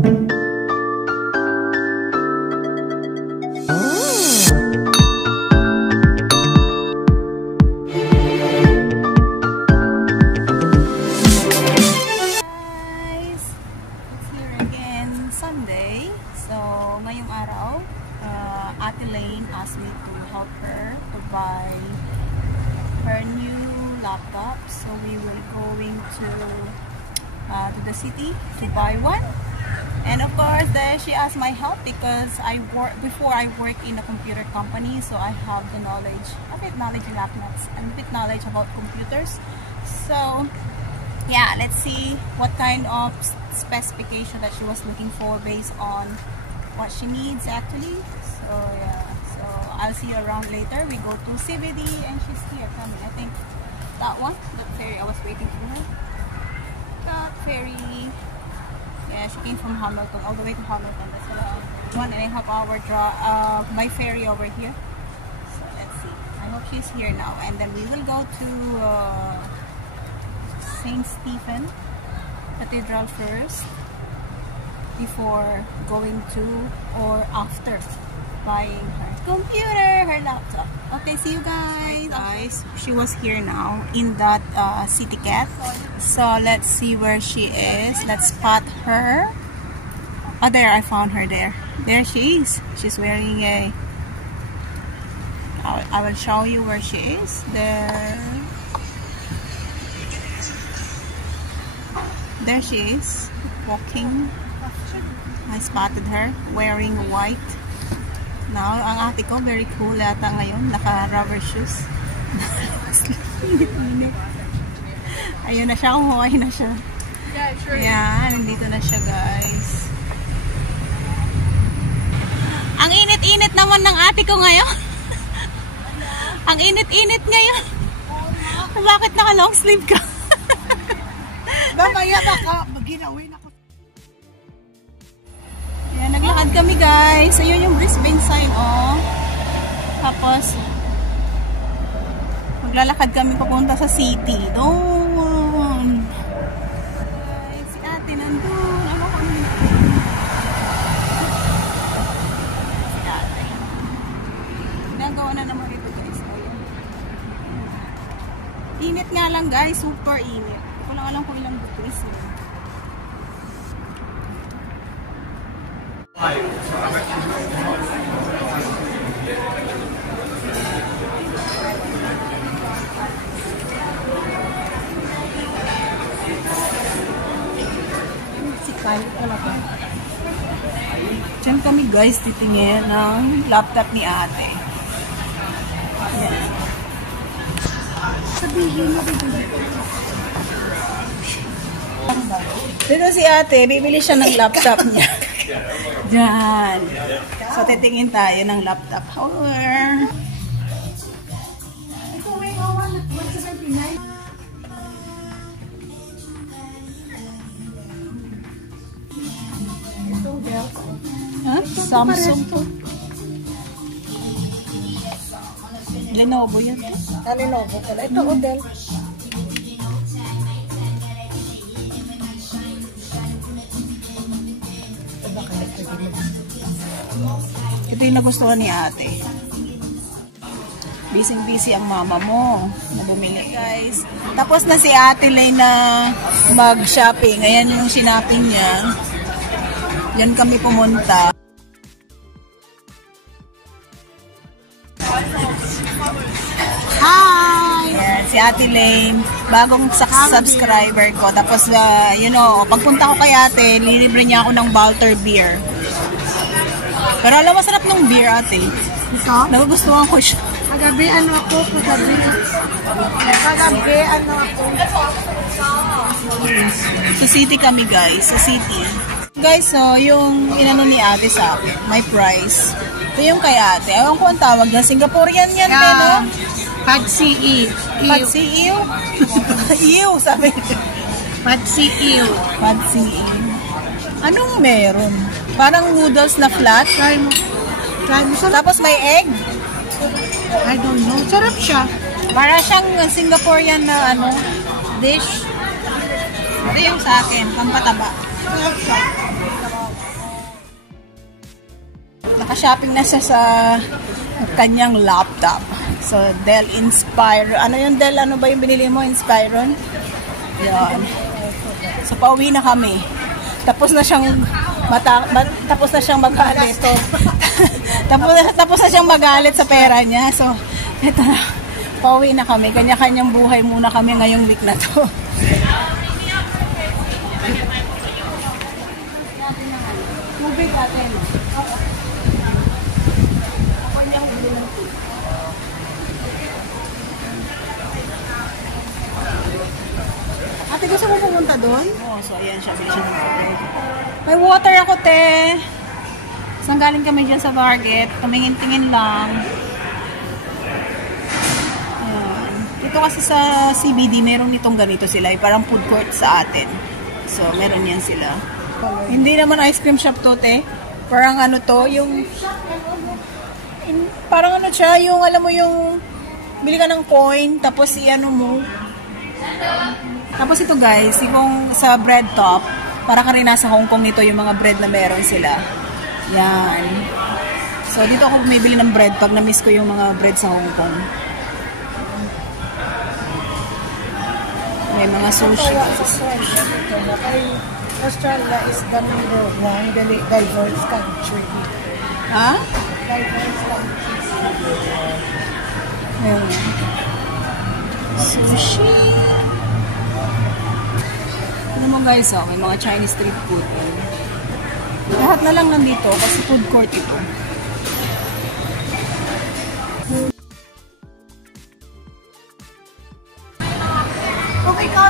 Ate Lane asked me to help her to buy her new laptop, so we will going to the city to buy one. And of course, she asked my help because before I worked in a computer company, so I have the knowledge, a bit knowledge in laptops and a bit knowledge about computers. So yeah, let's see what kind of specification that she was looking for based on what she needs actually. So yeah, so I'll see you around later. We go to CBD and she's here coming. I think that one, that ferry, I was waiting for her. That ferry, yeah, she came from Hamilton all the way to Hamilton. That's around 1.5 hour draw by ferry over here. So let's see. I hope she's here now, and then we will go to St. Stephen Cathedral first before going to or after buying her computer, her laptop. Okay, see you guys. She was here now in that City Cat. So let's see where she is. Let's spot her. Oh, there, I found her there. There she is. She's wearing a... I will show you where she is. There she is, walking. I spotted her wearing white. Now, ang ate ko, very cool yata ngayon. Naka-rubber shoes. Ayun na siya, kumuhay na siya. Yeah, sure. Ayan, nandito na siya, guys. Ang init-init naman ng ate ko ngayon. Ang init-init ngayon. Bakit naka-long sleeve ka? Mamaya baka maginawin ako. Ayan, naglakad kami, guys. Ayun yung Brisbane sign, oh. Tapos, maglalakad kami papunta sa city. Doon. Guys, si ate nandun. Ano kami? Si ate. Nagawa na naman ito, guys. Ayun. Init nga lang, guys. Super init. Hindi ko lang alam kung ilang degrees. Diyan kami, guys, titingin ng laptop ni ate. Ayan. Sabihin mo dito. Dito si ate, bibili siya ng laptop niya. Diyan. So, titingin tayo ng laptop. However, huh? Samsung to. Lenovo yan. Lenovo pala. Ito, Odell. Ito yung nagustuhan ni ate. Busy-busy ang mama mo na bumili, guys. Tapos na si Ate Lane na mag-shopping. Ayan yung sinaping niya. Yan kami pumunta. Hi! Ayan, si Ate Lane. Bagong subscriber ko. Tapos, you know, pagpunta ko kay ate, lilibre niya ako ng Balter beer. Pero alam, masarap ng beer, ate. Ito? Nagugustuhan ko siya. Kagabi, ano ako? Kagabi, ano ako? Sa city kami, guys. Sa city. Guys, so, yung inano ni ate sa akin, my price. Ito yung kay ate. Ewan ko ang tawag na. Singaporean yan, no? Pad CE. Pad CE? Ew, sabi. Pad CE. Pad CE. Anong meron? Parang noodles na flat. Try mo. Try mo. Tapos may egg. I don't know. Sarap siya. Para siyang Singaporean na ano, dish. Ito yung sa akin, pampataba. Sarap siya. Naka-shopping na siya sa kanyang laptop. So, Dell Inspiron. Ano yung Dell? Ano ba yung binili mo? Inspiron? Yan. So, pauwi na kami. Tapos na siyang magalit. tapos na siyang magalit sa pera niya. So, eto na. Pauwi na kami. Kanya-kanyang buhay muna kami ngayong week na to. Tubig natin. Ako niyang bili ng tubig. Ate, gusto mo pumunta doon? Oo, so ayan siya. Bili siya ng tubig. May water ako, te. Saan galing kami dyan sa Target? Tumingin-tingin lang. Ayan. Dito kasi sa CBD, meron nitong ganito sila. Parang food court sa atin. So, meron yan sila. Hindi naman ice cream shop to, te. Parang ano to, yung... Parang ano siya, yung alam mo yung... Bili ka ng coin, tapos i-ano mo. Tapos ito guys, yung sa bread top, para ka rin nasa Hong Kong nito yung mga bread na meron sila. Yan. So, dito ako bumibili ng bread pag na-miss ko yung mga bread sa Hong Kong. May mga sushi. Australia is the number one diverse country. Ha? Diverse country. Ayan. Sushi. Ano mo guys, oh, may mga Chinese street food. Lahat na lang nandito kasi food court ito. Kung ikaw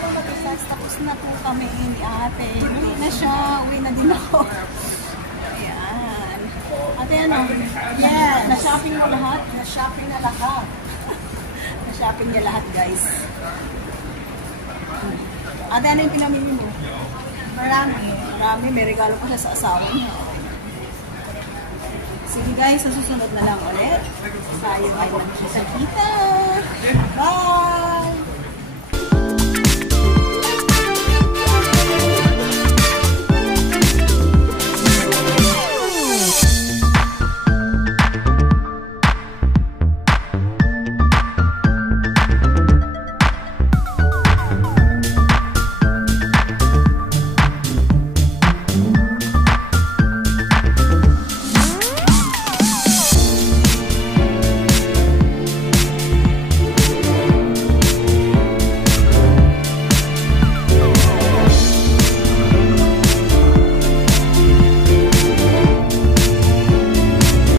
lang mag-isa, tapos na po kami ni ate. Uwi na siya, uwi na din ako. Ayan. Ate, ano? Yes. Na-shopping mo lahat? Na-shopping na lahat. Na-shopping niya lahat, guys. Ate, ano yung pinamili mo? Marami. Marami, may regalo pa siya sa asawa niya. Sige guys, sa susunod na lang ulit. Tayo ay magkita-kita. Bye!